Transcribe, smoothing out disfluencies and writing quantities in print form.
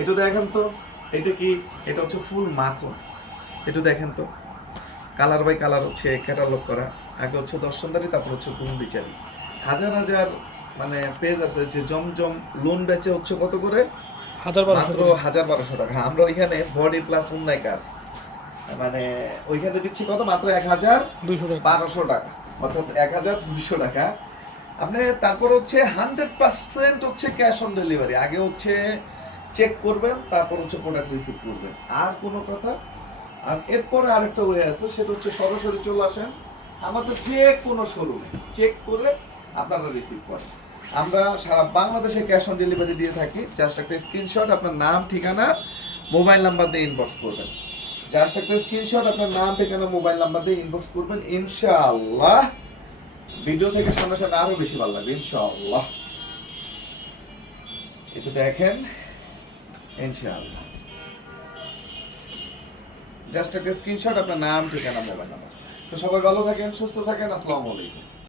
একটু দেখেন তো, এটা কি? এটা হচ্ছে ফুল মাখন। একটু দেখেন তো, কালার বাই কালার হচ্ছে ক্যাটালগ করা। আগে হচ্ছে দর্শনদারি, তারপর হচ্ছে গুণ বিচারি। হাজার হাজার মানে পেজ আছে যে জমজম লোন বেচে হচ্ছে কত করে? 1000-1200 মাত্র করে। 1,000-1,200 টাকা। আমরা ওইখানে বডি প্লাস অন্যায় কাজ মানে ওইখানে দিচ্ছি কত? মাত্র 200 টাকা। 1,200 টাকা, অর্থাৎ 1,200 টাকা। আপনি তারপর হচ্ছে 100% হচ্ছে ক্যাশ অন ডেলিভারি। আগে হচ্ছে চেক করবেন, তারপর হচ্ছে প্রোডাক্ট রিসিভ করবেন, আর কোনো কথা। আর এরপরে আরেকটা ওয়ে আছে, সেটা হচ্ছে সরাসরি চলে আসেন আমাদের যে কোনো শোরুমে, চেক করে আপনারা রিসিভ করেন। আমরা সারা বাংলাদেশে ক্যাশ অন ডেলিভারি দিয়ে থাকি। জাস্ট একটা স্ক্রিনশট, আপনার নাম, ঠিকানা, মোবাইল নাম্বার দিয়ে ইনবক্স করবেন। জাস্ট একটা স্ক্রিনশট, আপনার নাম, ঠিকানা, মোবাইল নাম্বার দিয়ে ইনবক্স করবেন। ইনশাআল্লাহ ভিডিও থেকে সামনাসামনি আরো বেশি ভালো লাগবে ইনশাআল্লাহ। এটা দেখেন, ইনশাআল্লাহ। জাস্ট একটা স্ক্রিনশট, আপনার নাম, ঠিকানা, মোবাইল নাম্বার। তো সবাই ভালো থাকেন, সুস্থ থাকেন। আসসালামু আলাইকুম।